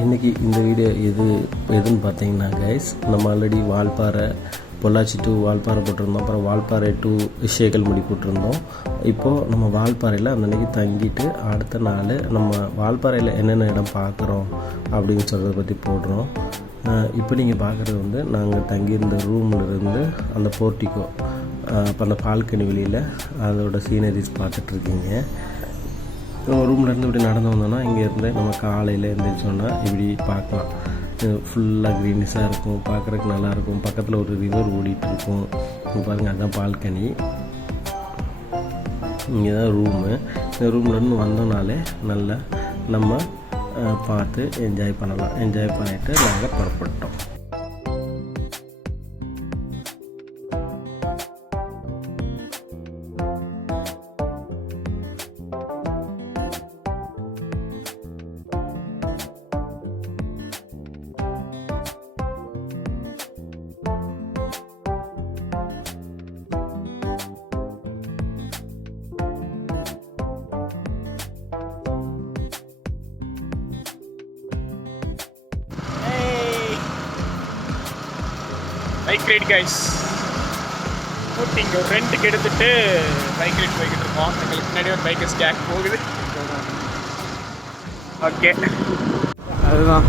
இன்றைக்கி இந்த வீடியோ எதுன்னு பார்த்தீங்கன்னா கைஸ், நம்ம ஆல்ரெடி வால்பாறை பொள்ளாச்சி டு வால்பாறை போட்டிருந்தோம். அப்புறம் வால்பாறை டு சேகல்மடி போட்டிருந்தோம். இப்போது நம்ம வால்பாறையில் அந்த அன்றைக்கி தங்கிட்டு அடுத்த நாள் நம்ம வால்பாறையில் என்னென்ன இடம் பார்க்குறோம் அப்படின்னு சொல்கிறத பற்றி போடுறோம். இப்போ நீங்கள் பார்க்குறது வந்து நாங்கள் தங்கியிருந்த ரூம்லேருந்து அந்த போர்ட்டிக்கோ, அப்போ அந்த பால்கனி வெளியில் அதோட சீனரிஸ் பார்த்துட்ருக்கீங்க. ரூம்லேருந்து இப்படி நடந்து வந்தோன்னா இங்கேருந்து நம்ம காலையில் எழுந்திரிச்சோன்னா இப்படி பார்க்கலாம். ஃபுல்லாக க்ரீனிஷாக இருக்கும், பார்க்குறதுக்கு நல்லாயிருக்கும். பக்கத்தில் ஒரு ரிவர் ஓடிட்டுருக்கும். இங்கே பாருங்கள், அதுதான் பால்கனி. இங்கே தான் ரூமு. இந்த ரூம்லேருந்து வந்தோனாலே நல்லா நம்ம பார்த்து என்ஜாய் பண்ணலாம். என்ஜாய் பண்ணிவிட்டு நாங்கள் புறப்பட்டோம். பைக் ரைட் கைஸ், ஊட்டிங்க ஒரு ரெண்டுக்கு எடுத்துகிட்டு பைக் ரைட் போய்கிட்டு இருக்கோம். எங்களுக்கு முன்னாடி ஒரு பைக்கர் ஸ்டாக் போகுது. ஓகே, அதுதான்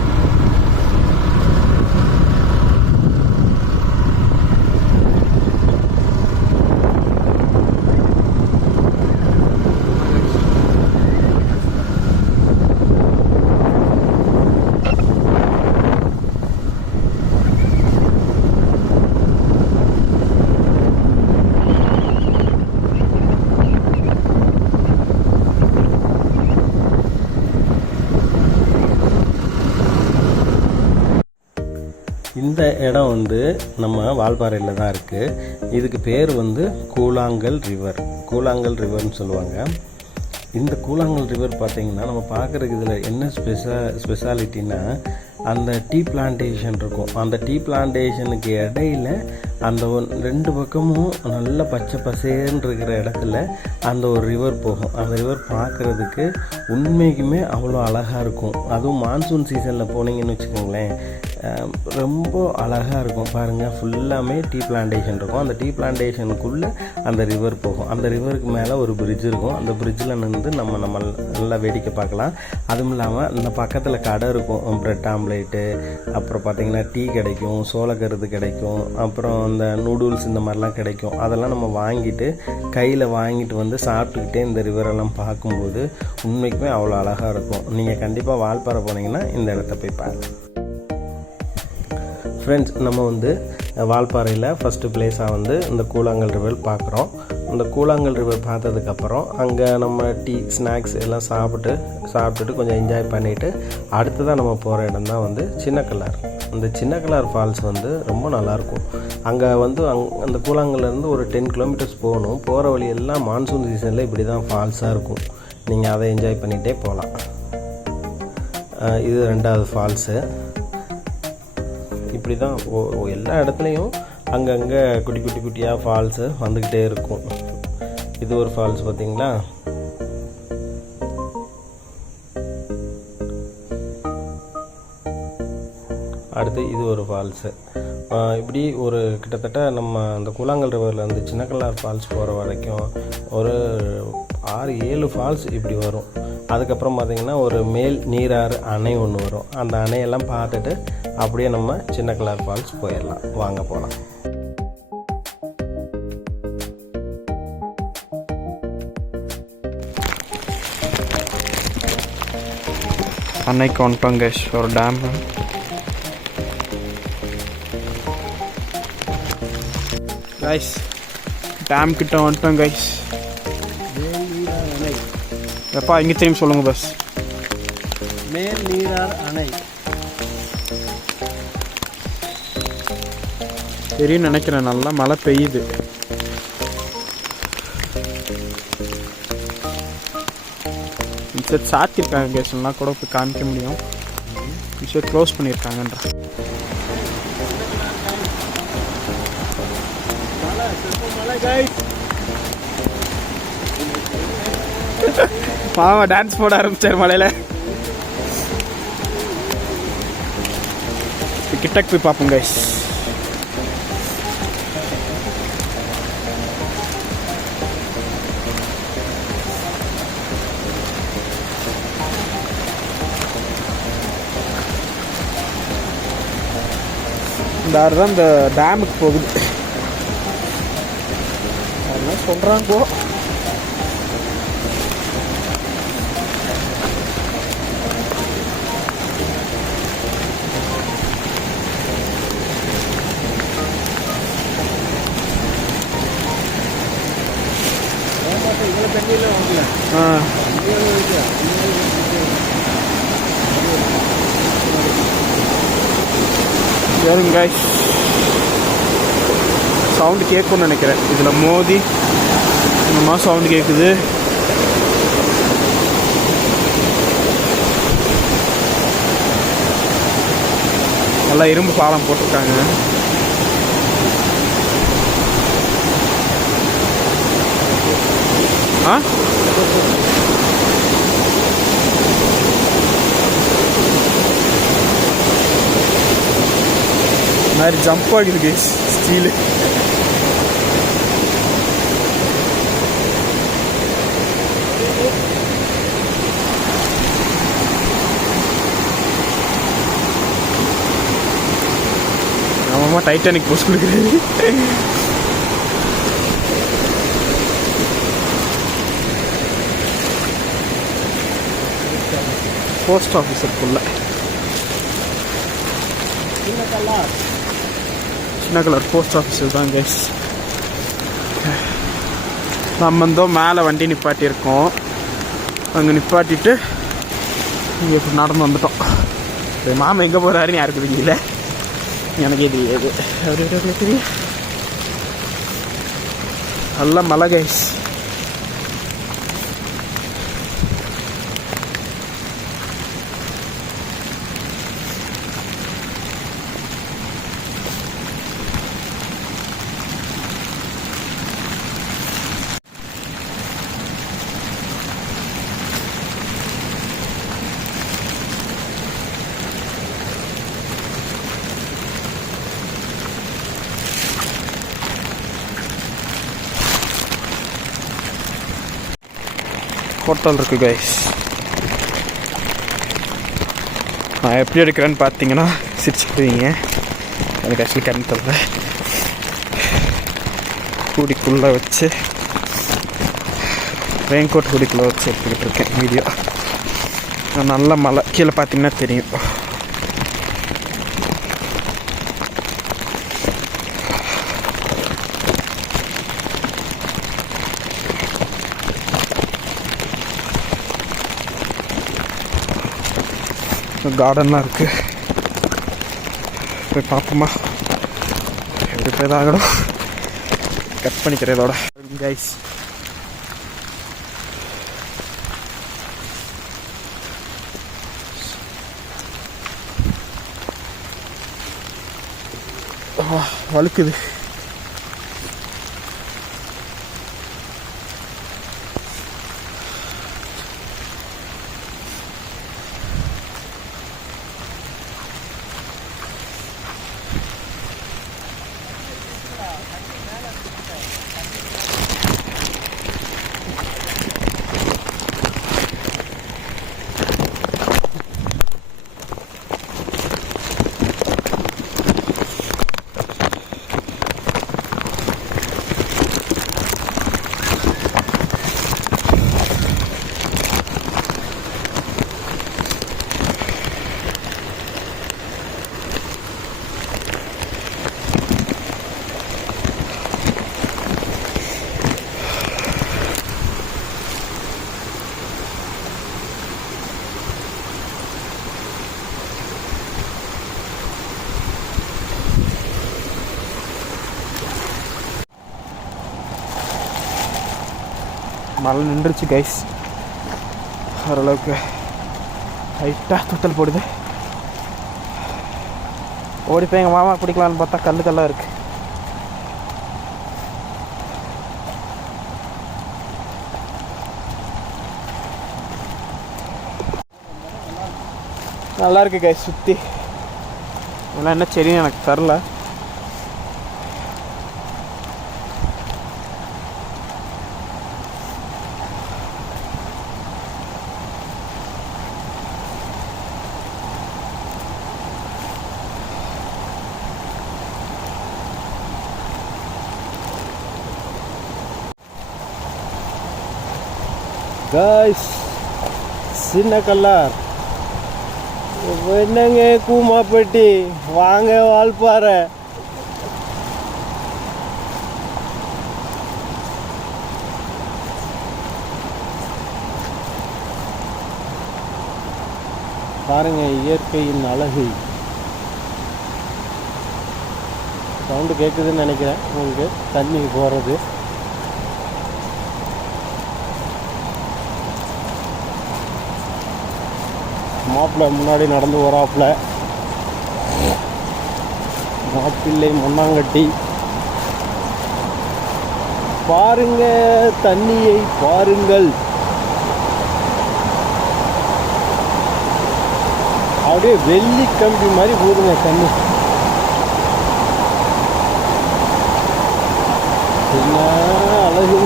இந்த இடம் வந்து நம்ம வால்பாறையில் தான் இருக்குது. இதுக்கு பேர் வந்து கூழாங்கல் ரிவர். கூழாங்கல் ரிவர்னு சொல்லுவாங்க. இந்த கூழாங்கல் ரிவர் பார்த்திங்கன்னா நம்ம பார்க்குறதுக்கு இதில் என்ன ஸ்பெஷாலிட்டின்னா, அந்த டீ பிளான்டேஷன் இருக்கும். அந்த டீ பிளான்டேஷனுக்கு இடையில அந்த ரெண்டு பக்கமும் நல்ல பச்சை பசேன்னு இருக்கிற இடத்துல அந்த ஒரு ரிவர் போகும். அந்த ரிவர் பார்க்குறதுக்கு உண்மைக்குமே அவ்வளோ அழகாக இருக்கும். அதுவும் மான்சூன் சீசனில் போனீங்கன்னு வச்சுக்கோங்களேன், ரொம்ப அழகாக இருக்கும். பாருங்கள், ஃபுல்லாமே டீ பிளான்டேஷன் இருக்கும். அந்த டீ பிளான்டேஷனுக்குள்ளே அந்த ரிவர் போகும். அந்த ரிவருக்கு மேலே ஒரு பிரிட்ஜ் இருக்கும். அந்த பிரிட்ஜில் நின்று நம்ம நல்லா வேடிக்கை பார்க்கலாம். அதுவும் இல்லாமல் இந்த பக்கத்தில் கடை இருக்கும், ப்ரெட் ஆம்லேட்டு, அப்புறம் பார்த்திங்கன்னா டீ கிடைக்கும், சோளக்கருது கிடைக்கும், அப்புறம் இந்த நூடுல்ஸ் இந்த மாதிரிலாம் கிடைக்கும். அதெல்லாம் நம்ம வாங்கிட்டு கையில் வாங்கிட்டு வந்து சாப்பிட்டுக்கிட்டே இந்த ரிவரெல்லாம் பார்க்கும்போது உண்மைக்குமே அவ்வளோ அழகாக இருக்கும். நீங்கள் கண்டிப்பாக வால்பாறை போனீங்கன்னா இந்த இடத்த போய் பாருங்கள். ஃப்ரெண்ட்ஸ், நம்ம வந்து வால்பாறையில் ஃபஸ்ட்டு பிளேஸாக வந்து இந்த கூழாங்கல் ரிவர் பார்க்குறோம். இந்த கூழாங்கல் ரிவர் பார்த்ததுக்கப்புறம் அங்கே நம்ம டீ ஸ்நாக்ஸ் எல்லாம் சாப்பிட்டுட்டு கொஞ்சம் என்ஜாய் பண்ணிவிட்டு அடுத்ததாக நம்ம போகிற இடம் தான் வந்து சின்னக்கல்லார். இந்த சின்னக்கல்லார் ஃபால்ஸ் வந்து ரொம்ப நல்லாயிருக்கும். அங்கே வந்து அந்த கூழாங்கல்லேருந்து ஒரு 10 கிலோமீட்டர்ஸ் போகணும். போகிற வழியெல்லாம் மான்சூன் சீசனில் இப்படி தான் ஃபால்ஸாக இருக்கும். நீங்கள் அதை என்ஜாய் பண்ணிகிட்டே போகலாம். இது 2வது ஃபால்ஸு. இப்படி தான் எல்லா இடத்துலையும் அங்கங்கே குட்டியாக ஃபால்ஸு வந்துக்கிட்டே இருக்கும். இது ஒரு ஃபால்ஸ் பார்த்தீங்களா. அடுத்து இது ஒரு ஃபால்ஸு. இப்படி ஒரு கிட்டத்தட்ட நம்ம அந்த கூழாங்கல் ரிவர்லேருந்து சின்னக்கல்லார் ஃபால்ஸ் போகிற வரைக்கும் ஒரு 6-7 ஃபால்ஸ் இப்படி வரும். அதுக்கப்புறம் பார்த்திங்கன்னா ஒரு மேல் நீராறு அணை ஒன்று வரும். அந்த அணையெல்லாம் பார்த்துட்டு அப்படியே நம்ம சின்னக்கல்லார் ஃபால்ஸ் போயிடலாம். வாங்க போகலாம். அன்னைக்கு வந்துட்டோம் கைஸ், ஒரு டேம். கைஸ், டேம் கிட்ட வந்துட்டோம் கைஸ். எப்பா இங்கே திரும்பி சொல்லுங்க பஸ். மேல் நீரார் அணை தெரியும் நினைக்கிறேன். நல்லா மழை பெய்யுது. மிச்சர் சாத்திருக்காங்க கேஸ், எல்லாம் கூட போய் காமிக்க முடியும். மிச்சர் க்ளோஸ் பண்ணியிருக்காங்கன்ற. மாமா டான்ஸ் போட ஆரம்பிச்சார் மலையில. கிட்டக்கு போய் பார்ப்போம் கைஸ். இந்த ஆறு தான் இந்த டேமுக்கு போகுது. அதெல்லாம் சொல்கிறாங்க. சரிங்க கைஸ், சவுண்டு கேட்கும்னு நினைக்கிறேன். இதில் மோதி இந்த மாதிரி சவுண்டு கேட்குது. நல்லா இரும்பு பாலம் போட்டிருக்காங்க. மாதிரி ஜம்ப் ஆகிது கைஸ் ஸ்டீலு. ஆமாம்மா, டைட்டானிக் போஸ்ட் கொடுக்குறாரு. போஸ்ட் ஆஃபீஸருக்குள்ள சின்ன கலர் போஸ்ட் ஆஃபீஸர் தான் கைஸ். நம்ம வந்து மேலே வண்டி நிப்பாட்டியிருக்கோம். அங்கே நிப்பாட்டிட்டு இங்கே இப்படி நடந்து வந்துட்டோம். மாமா எங்கே போகிறாருன்னு யாருக்கு தெரியல, எனக்கே தெரியாது. அவரு தெரியும். நல்ல மலை கைஸ். ஹோட்டல் இருக்குது கைஸ். நான் எப்படி எடுக்கிறேன்னு பார்த்தீங்கன்னா சிரிச்சுக்குவீங்க. எனக்கு ஆக்சுவலி கரண்ட் தரல. கூடிக்குள்ளே வச்சு ரெயின் கோட் கூடிக்குள்ளே வச்சு எடுத்துக்கிட்டு இருக்கேன் வீடியோ. நல்ல மழை கீழே பார்த்தீங்கன்னா தெரியும். கார்டன்லாம் இருக்குது. போய் பார்ப்போமா? எப்படி போய் தான் ஆகணும். கட் பண்ணிக்கிறேன் இதோட கைஸ். வழுக்குது. மழை நின்றுச்சு கைஸ். ஓரளவுக்கு லைட்டாக துத்தல் போடுது. ஓடி போய் எங்கள் மாமா பிடிக்கலான்னு பார்த்தா கல்லுக்கெல்லாம் இருக்குது. நல்லா இருக்குது கைஸ். சுற்றி இதெல்லாம் என்ன செடின்னு எனக்கு தெரில. காய்ஸ், சின்ன கல்லார் என்னங்க கூமாப்பட்டி, வாங்க வால்பாறை. பாருங்க இயற்கையின் அழகு. சவுண்டு கேட்குதுன்னு நினைக்கிறேன் உங்களுக்கு, தண்ணி போகிறது. மாப்பிள்ளை முன்னாடி நடந்து வராப்புல, மாப்பிள்ளை மண்ணாங்கட்டி. பாருங்க தண்ணியை பாருங்கள், அப்படியே வெள்ளி கம்பி மாதிரி போதுங்க தண்ணி. என்ன அழகு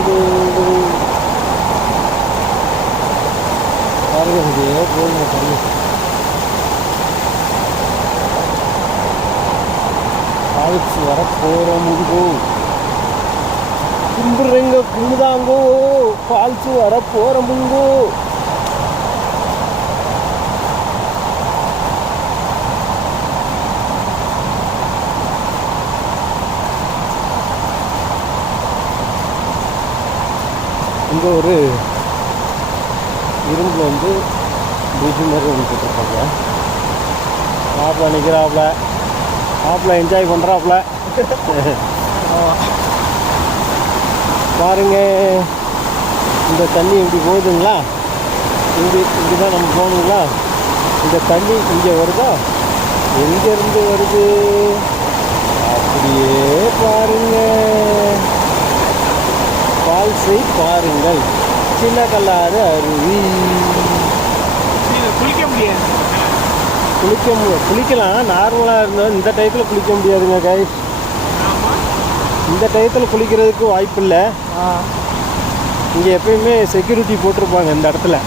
பாருங்க, இதே போதுங்க தண்ணி. ஃபால்ஸ் வர போகிறோமுங்கோ, கும்பிடுறேங்க கும்பிதாங்கோ, ஃபால்ஸ் வர போகிறோமுங்கோ. இங்கே ஒரு இரும்பில் வந்து பிரிட்ஜ் மாதிரி ஒன்று போட்டுருப்பாங்க. மாப்பிள்ளை நிற்கிறாப்புல, மாப்பிள்ளை என்ஜாய் பண்ணுறாப்புல. பாருங்க இந்த தண்ணி இப்படி போகுதுங்களா, இப்படி தான் நம்ம போகணுங்களா. இந்த தண்ணி இங்கே வருதா, எங்கேருந்து வருது அப்படியே பாருங்க. ஃபால்ஸை பாருங்கள், சின்ன கல்லாறு அருவி. குளிக்க முடியாது, குளிக்கலாம். நார்மலாக இருந்தால் இந்த டயத்தில் குளிக்க முடியாதுங்க கைஸ். இந்த டயத்தில் குளிக்கிறதுக்கு வாய்ப்பு இல்லை. இங்கே எப்பயுமே செக்யூரிட்டி போட்டிருப்பாங்க இந்த இடத்துல.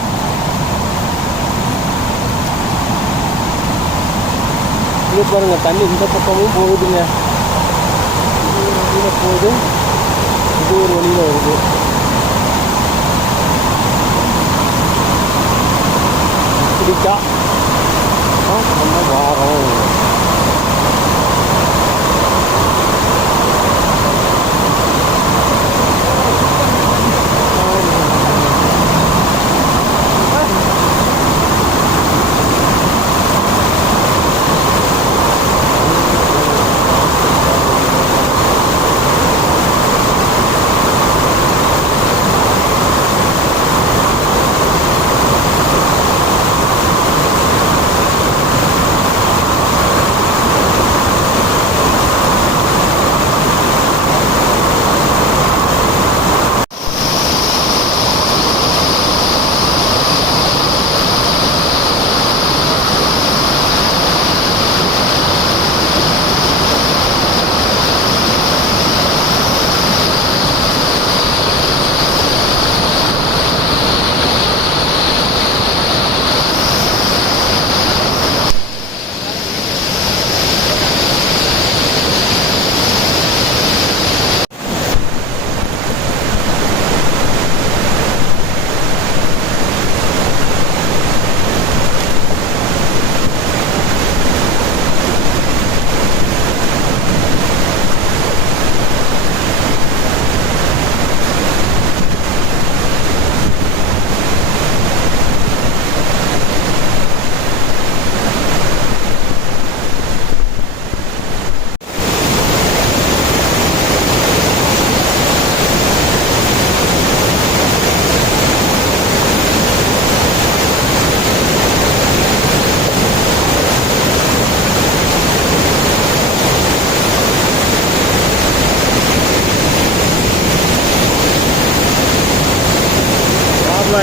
இங்கே பாருங்கள் தண்ணி இந்த பக்கமும் போகுதுங்க, வழியில் போகுது, இது ஒரு வழியில் வருது. இப்படிக்கா நம்ம வாரம்.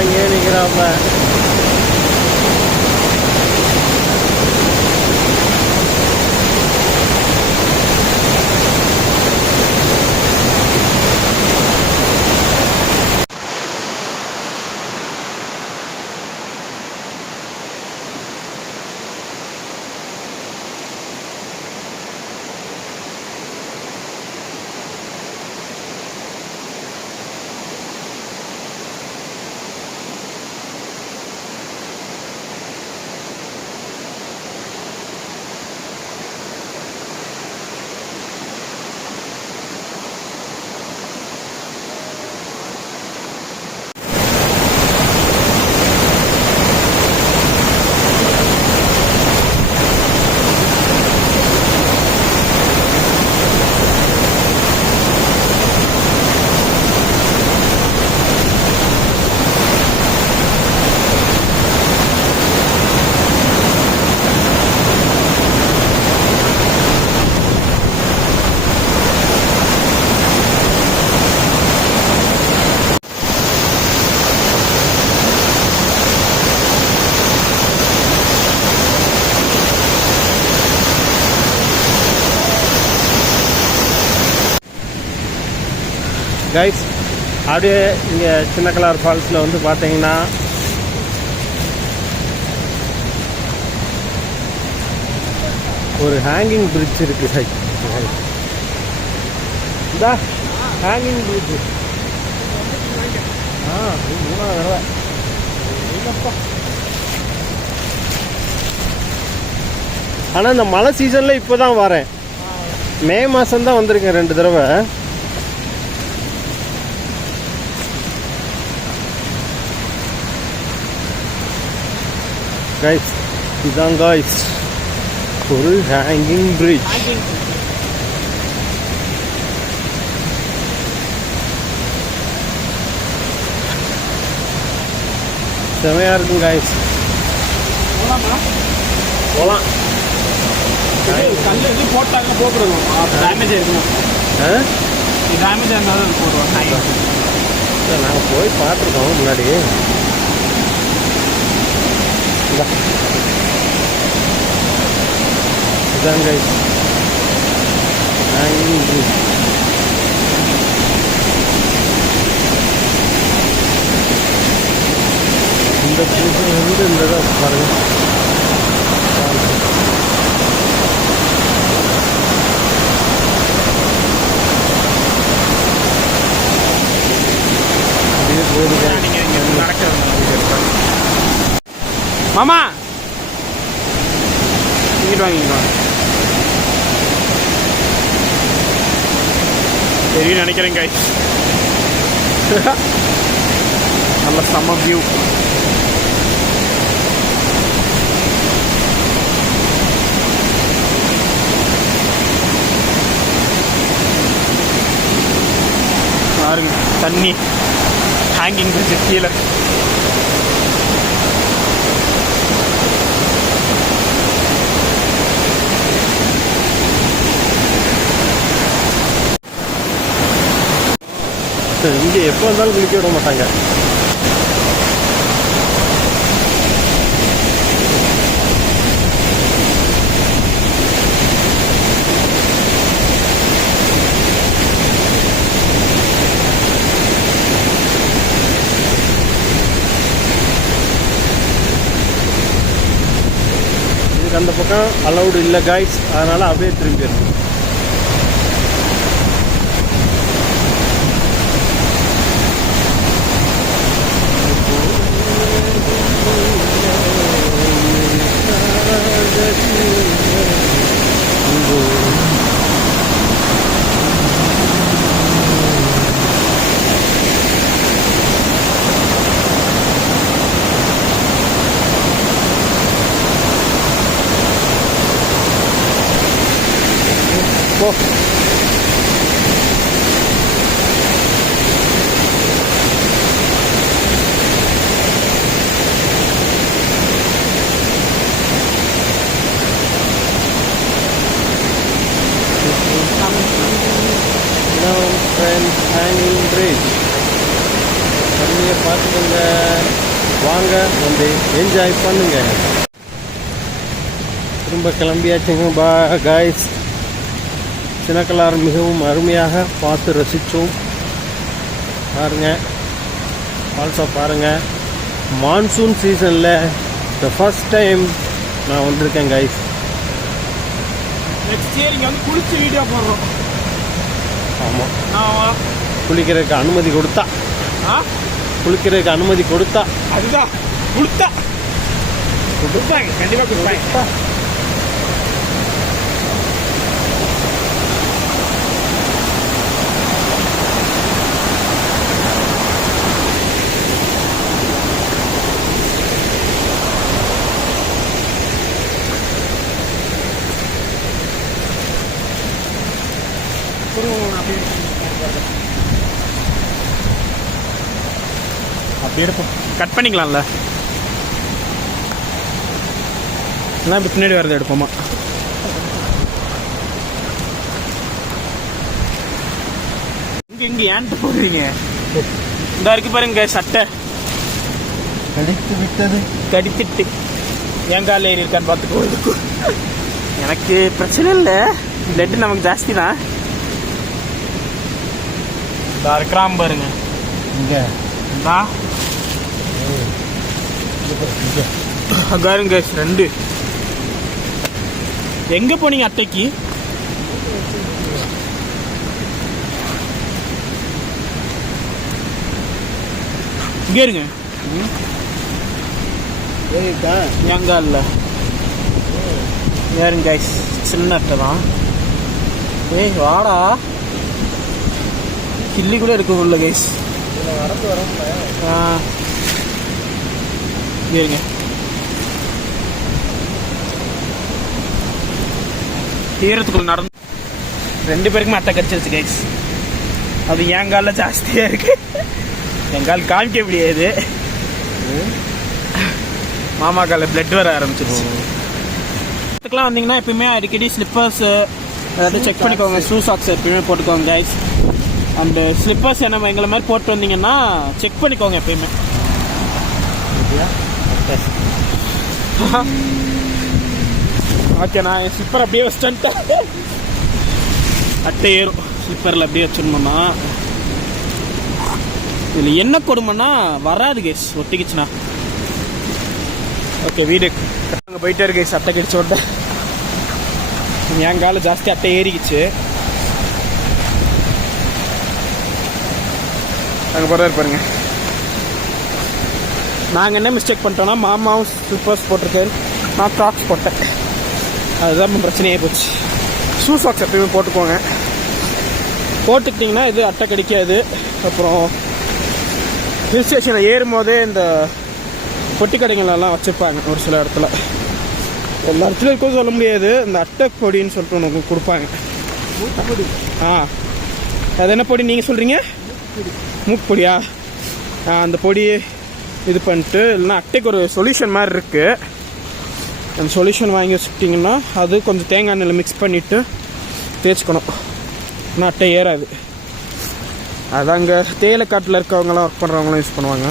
இங்கே நிற்கிறாப்ப. கைஸ் அப்படியே இங்கே சின்னக்கலார் ஃபால்ஸில் வந்து பார்த்தீங்கன்னா ஒரு ஹேங்கிங் பிரிட்ஜ் இருக்குது. இந்த ஹேங்கிங் பிரிட்ஜ் இது 3ஆவது தடவை இல்லைப்பா. ஆனால் இந்த மழை சீசனில் இப்போ தான் வரேன். மே மாதம் தான் வந்திருக்கேன் 2 தடவை. கைஸ் இதுதான் கைஸ் ஒரு ஹேங்கிங் பிரிட்ஜ். செமையாக இருக்கும் கைஸ். போகலாம். கல் எது போட்டாங்க போட்டுருவோம். டேமேஜ் ஆயிருக்கும். டேமேஜ் இருந்தாலும் போடுவோம். நாங்கள் போய் பார்த்துருக்கோம் முன்னாடி. இதான் கைஸ் ஹேங்கிங் பிரிட்ஜ். இந்த பிரிட்ஜ் வந்து இந்த இடம் பாருங்கள். மாமா இங்கிட்டு வாங்க. தெரியும் நினைக்கிறேன் கைஸ். நல்ல செம்ம வியூ. பாருங்க தண்ணி ஹேங்கிங் பிரிட்ஜ் கீழே. இங்கே எப்போ வந்தாலும் குளிக்க விட மாட்டாங்க. இதுக்கு அந்த பக்கம் அலௌடு இல்லை கைஸ், அதனால் அப்படியே திரும்பி இருக்கு. ஹேங்கிங் பிரிட்ஜ் தண்ணியை பார்த்துக்கோங்க. வாங்க வந்து என்ஜாய் பண்ணுங்க. திரும்ப கிளம்பியாச்சுங்க. காய்ஸ் சின்னக்கலார் மிகவும் அருமையாக பார்த்து ரசித்தோம். பாருங்க ஆல்சோ பாருங்கள். மான்சூன் சீசனில் த ஃபர்ஸ்ட் டைம் நான் வந்திருக்கேன் கைஸ். நெக்ஸ்ட் இயர் இங்கே வந்து குளிச்சு வீடியோ போடுறோம். ஆமாம், நான் குளிக்கிறதுக்கு அனுமதி கொடுத்தா குளிக்கிறதுக்கு அனுமதி கொடுத்தா அதுதான் கொடுப்பாங்க, கண்டிப்பாக கொடுப்பாங்க. அப்படி எடுப்போம், கட் பண்ணிக்கலாம்ல. எல்லாம் இப்போ பின்னாடி வரதை எடுப்போமா? இங்கே ஏன்ட்டு போடுறீங்க? இந்த வரைக்கும் பாருங்க சட்டை கடித்து விட்டது. கடிச்சிட்டு என் காலில் ஏறி இருக்கான்னு பார்த்துக்கோ. இதுக்கும் எனக்கு பிரச்சனை இல்லை, பிளட்டு நமக்கு ஜாஸ்தி தான். இந்த இருக்கிறான் பாருங்க இங்கே இந்தா அங்காருங்க ரெண்டு. எங்க போனீங்க அட்டைக்கு? இங்க இருங்க. எங்க இல்ல யாருங்க கைஸ், சின்ன அட்டை தான். ஏய் வாடா, கிள்ளி கூட எடுக்க முடியல கைஸ். இருங்க ஈரத்துக்குள்ள நடந்து 2 பேருக்குமே அட்டை கடிச்சிருச்சு கைஸ். அது என் காலில் ஜாஸ்தியாக இருக்கு. என் கால் காமிக்க முடியாது. மாமா காலில் பிளட் வர ஆரம்பிச்சிருச்சு. இதுக்கெல்லாம் வந்தீங்கன்னா எப்பயுமே அடிக்கடி ஸ்லிப்பர்ஸ் அதாவது செக் பண்ணிக்கோங்க. ஷூ சாக்ஸ் எப்பயுமே போட்டுக்கோங்க கைஸ். அண்டு ஸ்லிப்பர்ஸ் என்ன எங்களை மாதிரி போட்டு வந்தீங்கன்னா செக் பண்ணிக்கோங்க எப்பயுமே. ஓகே, நான் என் ஸ்லிப்பர் அப்படியே வச்சுட்டேன். அட்டை ஏறும் ஸ்லிப்பரில் அப்படியே வச்சிடணும்னா. இதில் என்ன கொடுமைன்னா வராது கேஸ், ஒட்டிக்கிச்சுண்ணா. ஓகே, வீடு அங்கே போயிட்டே இருக்கு கேஸ். அட்டை கடிச்ச விட்டேன். என் கால ஜாஸ்தி அட்டை ஏறிக்கிச்சு. அங்கே போகிறாரு பாருங்க. நாங்கள் என்ன மிஸ்டேக் பண்ணிட்டோன்னா மாமாவும் ஸ்லிப்பர்ஸ் போட்டிருக்காரு, நான் க்ராக்ஸ் போட்டேன். அதுதான் பிரச்சனையே போச்சு. ஷூ சாக்ஸ் எப்பயுமே போட்டுக்கோங்க. போட்டுக்கிட்டிங்கன்னா இது அட்டை கடிக்காது. அப்புறம் ஹில் ஸ்டேஷனில் ஏறும் போதே இந்த பொட்டி கடைகளெல்லாம் வச்சுருப்பாங்க ஒரு சில இடத்துல. எல்லா இடத்துலையும் இருக்கும் சொல்ல முடியாது. இந்த அட்டை பொடின்னு சொல்லிட்டு ஒன்று கொடுப்பாங்க. அது என்ன பொடி நீங்கள் சொல்கிறீங்க? மூக்குப்பொடியா? அந்த பொடி இது பண்ணிட்டு இல்லைன்னா அட்டைக்கு ஒரு சொல்யூஷன் மாதிரி இருக்குது. அந்த சொல்யூஷன் வாங்கி வச்சுக்கிட்டிங்கன்னா அது கொஞ்சம் தேங்காய் எண்ணெயில் மிக்ஸ் பண்ணிவிட்டு தேய்ச்சிக்கணும். ஆனால் அட்டை ஏறாது. அது அங்கே தேயிலைக்காட்டில் இருக்கவங்களாம் ஒர்க் பண்ணுறவங்களாம் யூஸ் பண்ணுவாங்க.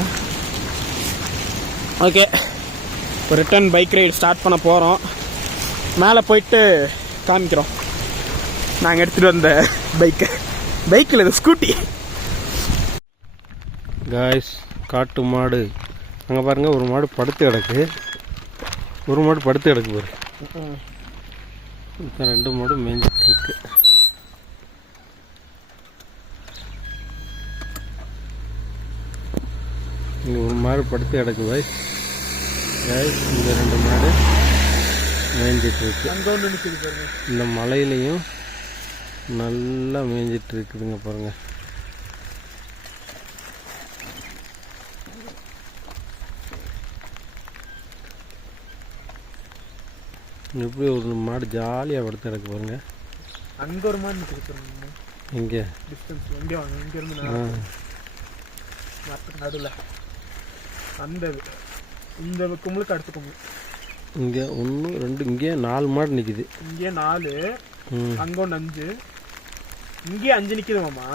ஓகே, இப்போ ரிட்டன் பைக் ரைடு ஸ்டார்ட் பண்ண போகிறோம். மேலே போயிட்டு காமிக்கிறோம் நாங்கள் எடுத்துகிட்டு வந்த பைக்கில் இது ஸ்கூட்டி. காய்ஸ், காட்டு மாடு அங்கே பாருங்கள். ஒரு மாடு படுத்து கிடக்கு. ஒரு மாடு படுத்து கிடக்கு பாரு. இப்போ 2 மாடு மேய்ஞ்சிட்டு இருக்கு. இங்கே ஒரு மாடு படுத்து கிடக்கு பாய். இந்த 2 மாடு மேய்ஞ்சிட்டு இருக்கு. இந்த மலையிலையும் நல்லா மேய்ஞ்சிட்டு இருக்குதுங்க பாருங்க. எப்படி ஒரு மாடு ஜாலியாக படுத்து கிடக்கு பாருங்க. அங்கே ஒரு மாடு நிற்கிறோம். இங்கே டிஸ்டன்ஸ் இங்கேருந்து நடுவில் அந்த இந்த கும்பலுக்கு அடுத்த கும்பல். இங்கே 1 2 இங்கே 4 மாடு நிற்கிது. இங்கே 4, அங்கே 1 5, இங்கே 5 நிற்கிது மாமா.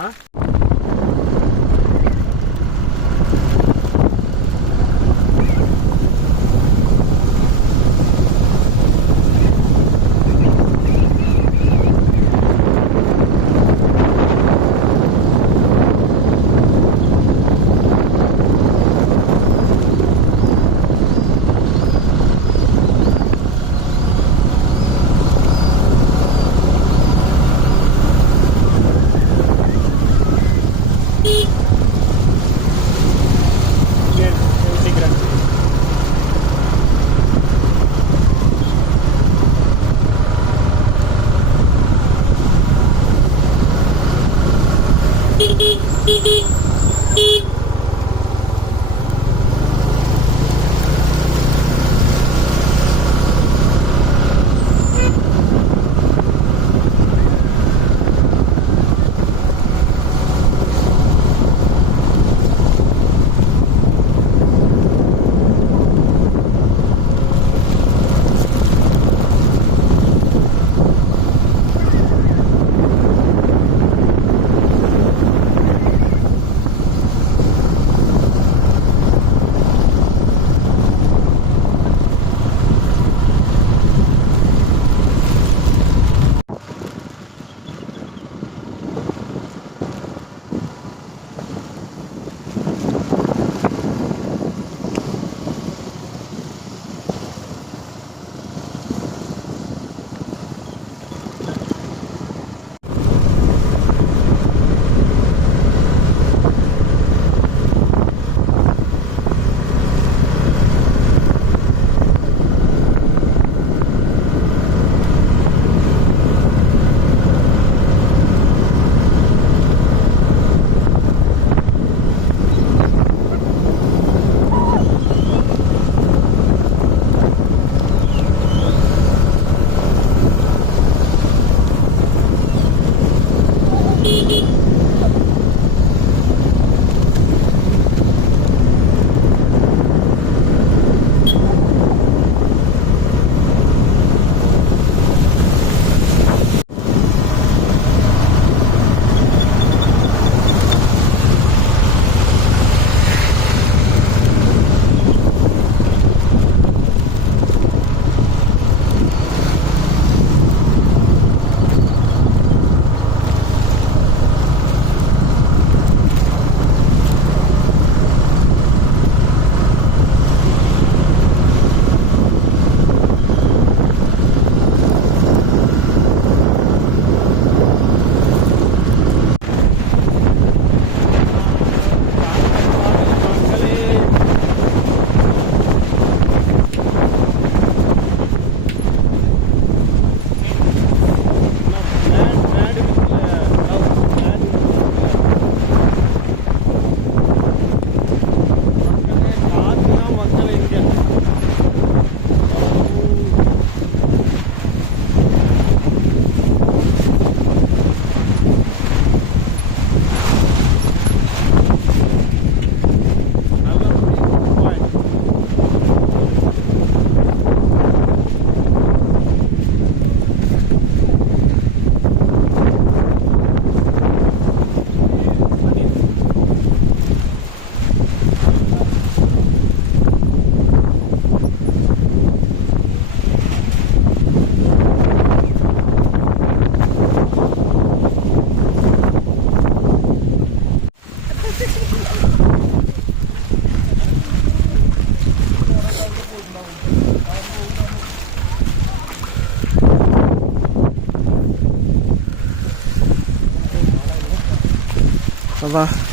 அவ்வளோதான்.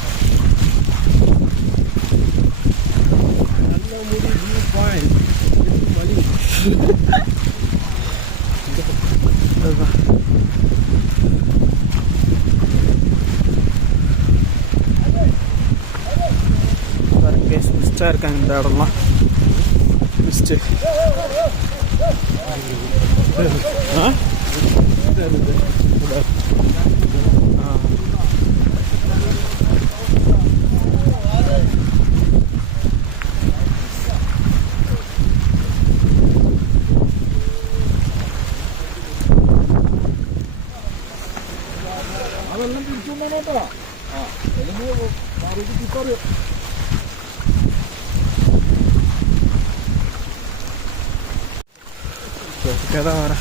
மிஸ்டாக இருக்காங்க இந்த இடம்லாம். மிஸ்டு അതെല്ലാം തിരിച്ചുകൊണ്ടാണ് കേട്ടോ. മാറിയിട്ട് കിട്ടാറ്. தான் வரேன்.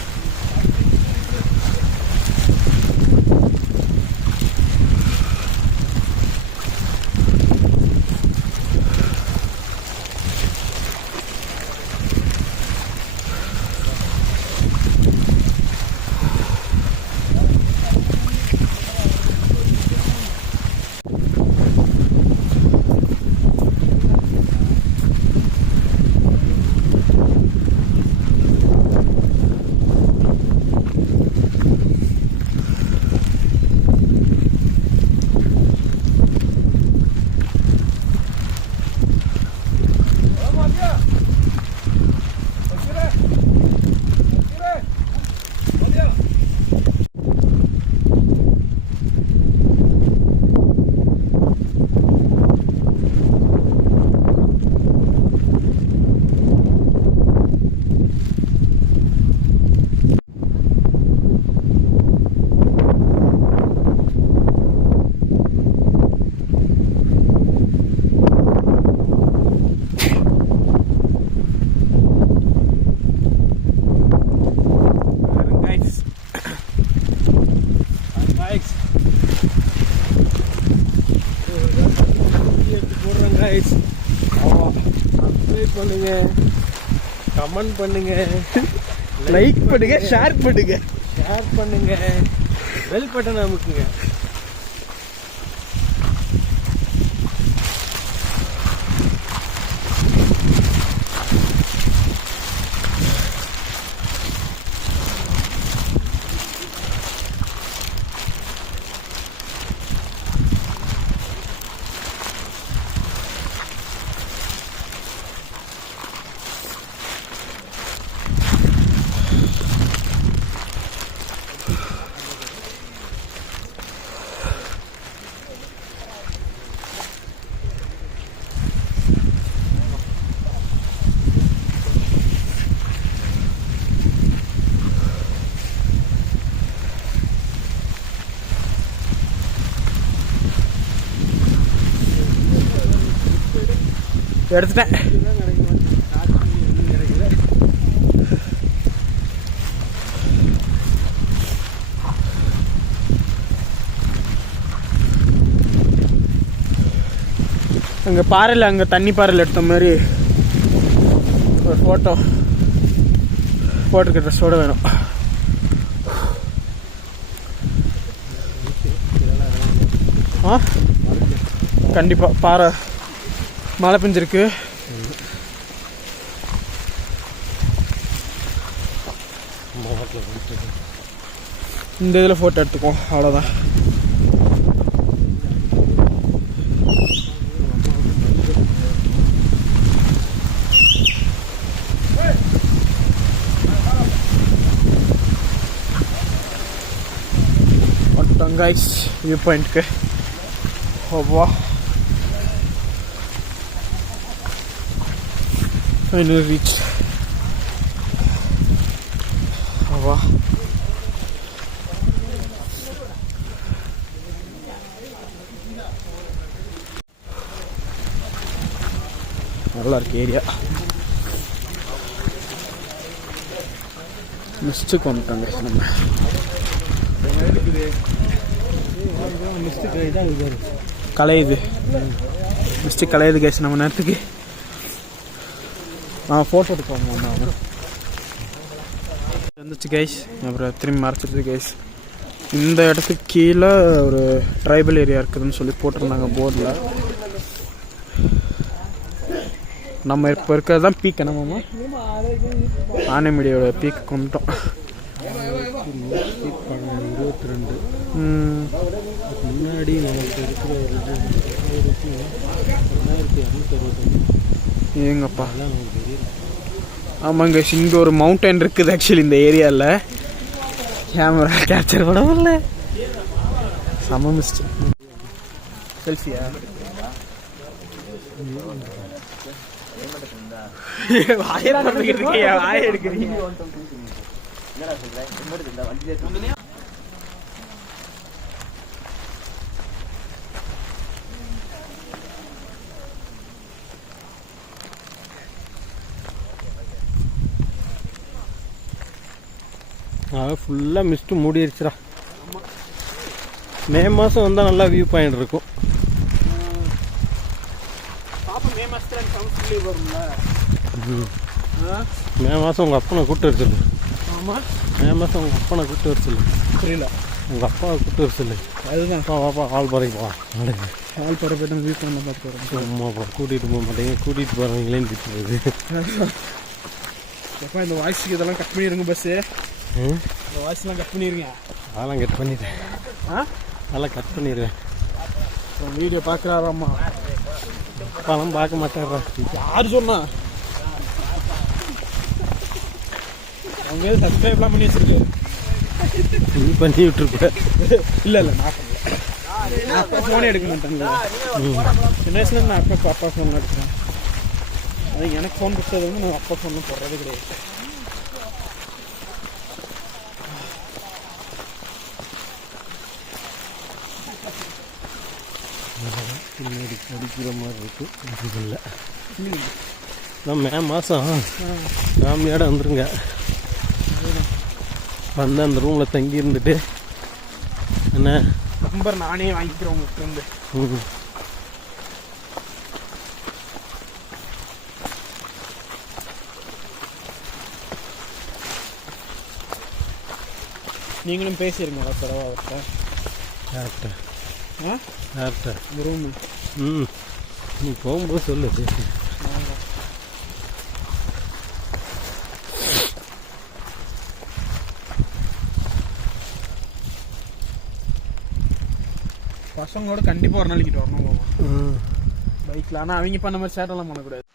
பண்ணுங்க, கமெண்ட் பண்ணுங்க, லைக் பண்ணுங்க, ஷேர் பண்ணுங்க, பெல் பட்டன் அமுக்குங்க. எடுத்துட்டேன். அங்கே பாறையில், அங்கே தண்ணி பாறையில் எடுத்த மாதிரி ஒரு ஃபோட்டோ போட்டுக்கிற ட்ரெஸ்ஸோடு வேணும். கண்டிப்பாக பாறை மழை பெஞ்சிருக்கு. இந்த இதில் ஃபோட்டோ எடுத்துக்குவோம், அவ்வளோதான். வந்துட்டோம் கைஸ் வியூ பாயிண்ட்க்கு. வா, finally reached. வா, நல்லா இருக்கு ஏரியா. மிஸ்டுக்கு வந்துட்டாங்க நம்ம. கலையுது, மிஸ்டு கலையுது கைஸ் நம்ம நேரத்துக்கு. ஃபோட்டோ எடுப்பாங்க வந்துச்சு கைஸ். அப்புறம் திரும்பி மறைச்சிடுது கைஸ். இந்த இடத்துக்கு கீழே ஒரு ட்ரைபல் ஏரியா இருக்குதுன்னு சொல்லி போட்டிருந்தாங்க போர்டில். நம்ம இப்போ இருக்கிறது தான் பீக். என்னமாம்மா ஆனைமடியோட பீக்கு கொண்டுட்டோம். 22 முன்னாடி நமக்கு இருக்கிற ஏங்கப்பா. ஆமாங்க, இங்கே ஒரு மவுண்டன் இருக்குது ஆக்சுவலி இந்த ஏரியாவில். கேமரா கேப்சர் பண்ண முடியல. செம மிஸ்ட். செல்ஃபியா வாய எடுக்கிறீங்க. ஃபுல்லாக மிஸ்ட்டு மூடிடுச்சுடா. மே மாதம் வந்தால் நல்லா வியூ பாயிண்ட் இருக்கும். மே மாதத்தில் வரும்ல. மே மாதம் உங்கள் அப்பனை கூப்பிட்டு வர சொல்லு. ஆமாம், மே மாதம் உங்கள் அப்பனை கூப்பிட்டு வர சொல்லு. புரியல. உங்கள் அப்பாவை கூப்பிட்டு வர சொல்லு. அதுதான் வாப்பா ஆள்பாறைக்கு வா. ஆள்பாறை போய்ட்டு வியூ பண்ண பார்த்து வரேன். ஆமாப்பா, கூட்டிகிட்டு போக மாட்டேங்க, கூட்டிகிட்டு போகிறவங்களேன்னு திட்டுறது. எப்போ இந்த வாய்ஸுக்கு இதெல்லாம் கட் பண்ணிடுங்க. பஸ்ஸு இந்த வாய்ஸ்லாம் கட் பண்ணிடுங்க. அதெல்லாம் கட் பண்ணிடுறேன். அதெல்லாம் கட் பண்ணிடுவேன். வீடியோ பார்க்குறாராம்மா. அப்பாலாம் பார்க்க மாட்டேறா. யார் சொன்னா? அவங்க எது சப்ஸ்கிரைப்லாம் பண்ணி வச்சிருக்காரு. நீ பண்ணி விட்டுருப்ப. இல்லை நான் பண்ணல. நான் அப்பா ஃபோனே எடுக்க மாட்டேன்ல. சின்ன வயசுல நான் அப்பா ஃபோன் எடுத்தேன். அது எனக்கு ஃபோன் கொடுத்தது வந்து நான் அப்பா ஃபோன் போடுறது கிடையாது. பின்னாடி படிக்கிற மாதிரி இருக்குது. இல்லை நான் மே மாதம் ஃபேமிலியோட வந்துருங்க. வந்து அந்த ரூமில் தங்கி இருந்துட்டு என்ன நம்பர் நானே வாங்கிக்கிறேன் உங்களுக்கு வந்து. நீங்களும் பேசிடுங்க பரவா அவர்கிட்ட. யார்கிட்ட? யார்கிட்ட? இந்த ரூமு. நீ போகும்போது சொல்லு. பேசி பசங்களோட கண்டிப்பாக ஒரு நாளைக்கு வரணும் பைக்கில். ஆனால் அவங்க பண்ண மாதிரி சேட்டெல்லாம் பண்ணக்கூடாது.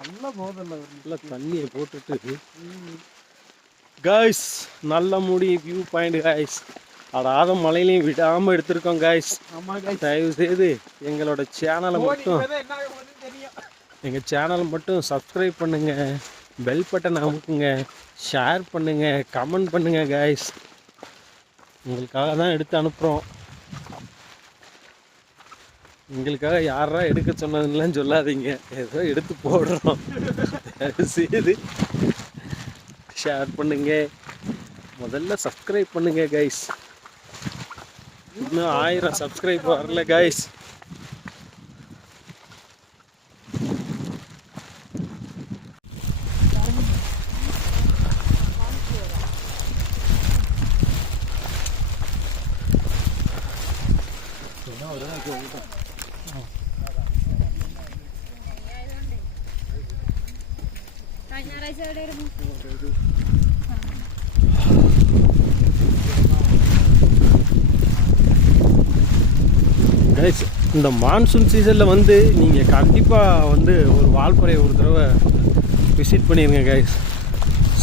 நல்லா போதில்ல, நல்லா தண்ணியை போட்டுட்டு காய்ஸ் நல்ல முடி வியூ பாயிண்ட் காய்ஸ். அடாத மலையிலையும் விடாமல் எடுத்திருக்கோம் காய்ஸ். தயவு செய்து எங்களோட சேனலை மட்டும் சப்ஸ்கிரைப் பண்ணுங்க, பெல் பட்டன் அமுக்குங்க, ஷேர் பண்ணுங்க, கமெண்ட் பண்ணுங்க காய்ஸ். உங்களுக்காக தான் எடுத்து அனுப்புகிறோம். எங்களுக்காக யாரா எடுக்க சொன்னதுலாம் சொல்லாதீங்க, ஏதோ எடுத்து போடுறோம். செய்து ஷேர் பண்ணுங்க, முதல்ல சப்ஸ்கிரைப் பண்ணுங்க கைஸ். இன்னும் 1000 சப்ஸ்கிரைப் வரல கைஸ். கைஸ் இந்த மான்சூன் சீசனில் வந்து நீங்கள் கண்டிப்பாக வந்து ஒரு வால்பாறையை ஒரு தடவை விசிட் பண்ணிடுங்க கைஸ்.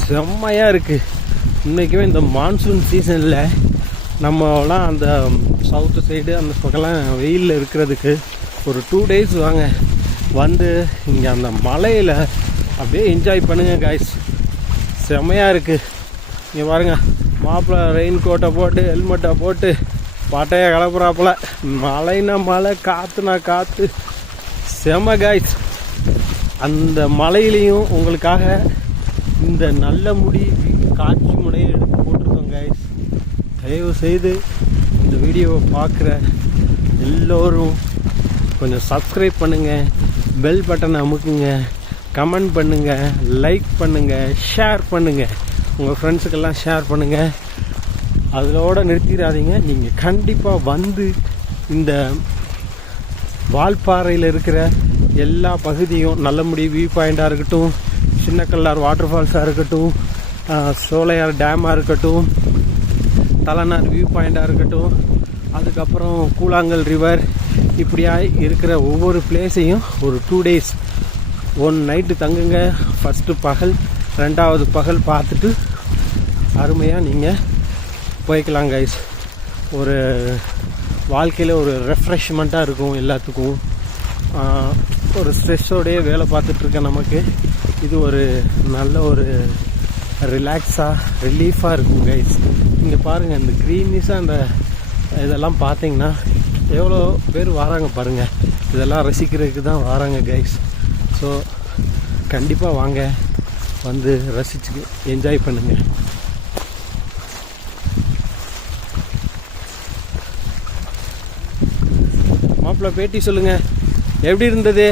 செம்மையாக இருக்குது. இன்றைக்குமே இந்த மான்சூன் சீசனில் நம்மலாம் அந்த சவுத்து சைடு அந்த பக்கம்லாம் வெயிலில் இருக்கிறதுக்கு ஒரு 2 days வாங்க, வந்து இங்கே அந்த மலையில் அப்படியே என்ஜாய் பண்ணுங்கள் கைஸ். செம்மையாக இருக்குது. இங்கே பாருங்கள், மாப்பிள்ளை ரெயின் கோட்டை போட்டு ஹெல்மெட்டை போட்டு பாட்டையை கிளப்புறாப்புல. மழைனா மழை, காற்றுனா காற்று, செம கைஸ். அந்த மலையிலையும் உங்களுக்காக இந்த நல்ல முடி காட்சி முனையை எடுத்து போட்டிருக்கோம் கைஸ். தயவு செய்து இந்த வீடியோவை பார்க்குற எல்லோரும் கொஞ்சம் சப்ஸ்கிரைப் பண்ணுங்கள், பெல் பட்டனை அமுக்குங்க, கமெண்ட் பண்ணுங்கள், லைக் பண்ணுங்கள், ஷேர் பண்ணுங்கள். உங்கள் ஃப்ரெண்ட்ஸுக்கெல்லாம் ஷேர் பண்ணுங்கள். அதோட நிறுத்திடாதீங்க. நீங்கள் கண்டிப்பாக வந்து இந்த வால்பாறையில் இருக்கிற எல்லா பகுதியும் நல்லமுடி வியூ பாயிண்டாக இருக்கட்டும், சின்னக்கல்லார் வாட்டர் ஃபால்ஸாக இருக்கட்டும், சோலையார் டேமாக இருக்கட்டும், தலைநார் வியூ பாயிண்டாக இருக்கட்டும், அதுக்கப்புறம் கூழாங்கல் ரிவர், இப்படியா இருக்கிற ஒவ்வொரு பிளேஸையும் ஒரு 2 days 1 night தங்குங்க. ஃபஸ்ட்டு பகல், 2வது பகல் பார்த்துட்டு அருமையாக நீங்கள் போய்க்கலாம் கைஸ். ஒரு வாழ்க்கையில் ஒரு ரெஃப்ரெஷ்மெண்ட்டாக இருக்கும் எல்லாத்துக்கும். ஒரு ஸ்ட்ரெஸ்ஸோடையே வேலை பார்த்துட்ருக்க நமக்கு இது ஒரு நல்ல ஒரு ரிலாக்ஸாக ரிலீஃபாக இருக்கும் கைஸ். இங்கே பாருங்கள், இந்த க்ரீனிஸாக அந்த இதெல்லாம் பார்த்தீங்கன்னா எவ்வளோ பேர் வராங்க பாருங்கள். இதெல்லாம் ரசிக்கிறதுக்கு தான் வராங்க கைஸ். ஸோ கண்டிப்பாக வாங்க, வந்து ரசிச்சு என்ஜாய் பண்ணுங்கள். மாப்பிள்ளை பேட்டி சொல்லுங்கள், எப்படி இருந்தது?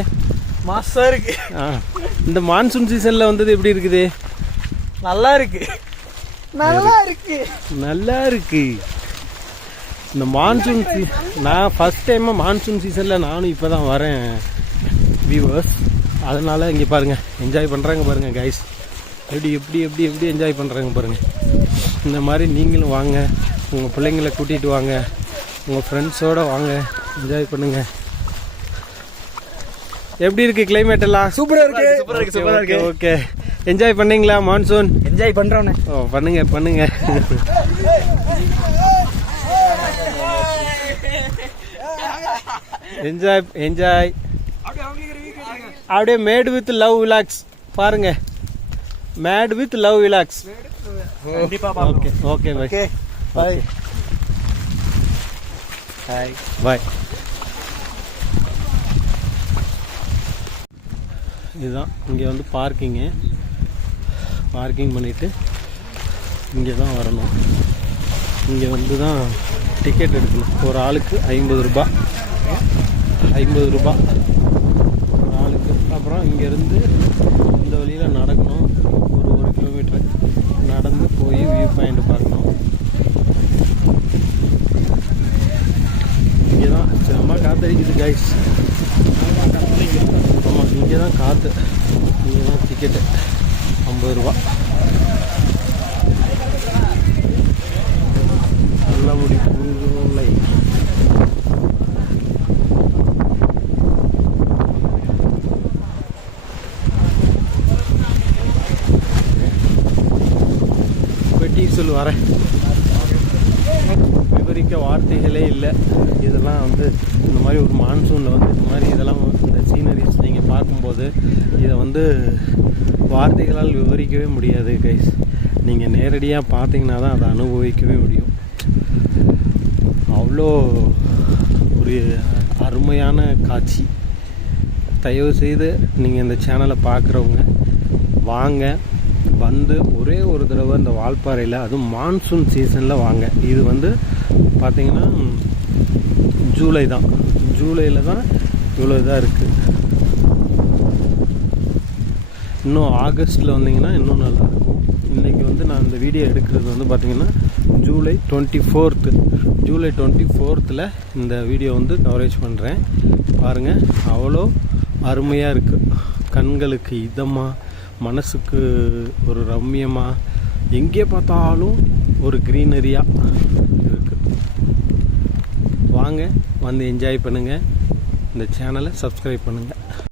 மாசாக இருக்கு. இந்த மான்சூன் சீசனில் வந்தது எப்படி இருக்குது? நல்லா இருக்கு, நல்லா இருக்கு, நல்லா இருக்கு. இந்த மான்சூன் நான் ஃபஸ்ட் டைமாக மான்சூன் சீசனில் நானும் இப்போ தான் வரேன் வியூவர்ஸ். அதனால் இங்கே பாருங்கள், என்ஜாய் பண்ணுறாங்க பாருங்கள் கைஸ். எப்படி எப்படி எப்படி எப்படி என்ஜாய் பண்ணுறாங்க பாருங்கள். இந்த மாதிரி நீங்களும் வாங்க, உங்கள் பிள்ளைங்களை கூட்டிகிட்டு வாங்க, உங்கள் ஃப்ரெண்ட்ஸோடு வாங்க, என்ஜாய் பண்ணுங்கள். எப்படி இருக்குது கிளைமேட் எல்லாம்? சூப்பராக இருக்கு, சூப்பராக இருக்கு, சூப்பராக இருக்கு. ஓகே, என்ஜாய் பண்ணீங்களா மான்சூன்? என்ஜாய் பண்ணுறோண்ணே. ஓ, பண்ணுங்க பண்ணுங்க. Enjoy enjoy. அப்படியே மேட் வித் லவ் விலாக்ஸ் பாருங்க, made with love vlogs. Okay okay bye. Bye bye bye. இதுதான் இங்கே வந்து பார்க்கிங் பண்ணிவிட்டு இங்கே தான் வரணும். இங்கே வந்து தான் டிக்கெட் எடுக்கணும். ஒரு ஆளுக்கு 50 ரூபா, 50 ரூபா ஒரு ஆளுக்கு. அப்புறம் இங்கேருந்து இந்த வழியில் நடக்கணும். ஒரு 1 கிலோமீட்டர் நடந்து போய் வியூ பாயிண்ட் பார்க்கணும். இங்கே தான் செம்ம காத்தடிக்குது கைஸ். ஆமாம், இங்கே தான் காற்று. இங்கே தான் டிக்கெட்டு 50 ரூபா. நல்ல முடி பூங்குலை. பெட்டி சொல்லு வரேன், விவரிக்க வார்த்தைகளே இல்லை. இதெல்லாம் வந்து இந்த மாதிரி ஒரு மான்சூனில் வந்து இந்த மாதிரி இதெல்லாம் இந்த சீனரிஸ் நீங்கள் பார்க்கும்போது இதை வந்து வார்த்தைகளால் விவரிக்கவே முடியாது கைஸ். நீங்கள் நேரடியாக பார்த்தீங்கன்னா தான் அதை அனுபவிக்கவே முடியும். அவ்வளோ ஒரு அருமையான காட்சி. தயவு செய்து நீங்கள் இந்த சேனலை பார்க்குறவங்க வாங்க, வந்து ஒரே ஒரு தடவை இந்த வால்பாறையில், அதுவும் மான்சூன் சீசனில் வாங்க. இது வந்து பார்த்திங்கன்னா ஜூலை தான், ஜூலையில் தான் இவ்வளோ இதாக இருக்குது. இன்னும் ஆகஸ்ட்டில் வந்தீங்கன்னா இன்னும் நல்லாயிருக்கும். இன்றைக்கி வந்து நான் இந்த வீடியோ எடுக்கிறது வந்து பார்த்திங்கன்னா ஜூலை 24 இந்த வீடியோ வந்து கவரேஜ் பண்ணுறேன். பாருங்கள், அவ்வளோ அருமையாக இருக்குது. கண்களுக்கு இதமாக, மனசுக்கு ஒரு ரம்மியமாக, எங்கே பார்த்தாலும் ஒரு க்ரீனரியாக இருக்குது. வாங்க, வந்து என்ஜாய் பண்ணுங்கள். இந்த சேனலை சப்ஸ்கிரைப் பண்ணுங்கள்.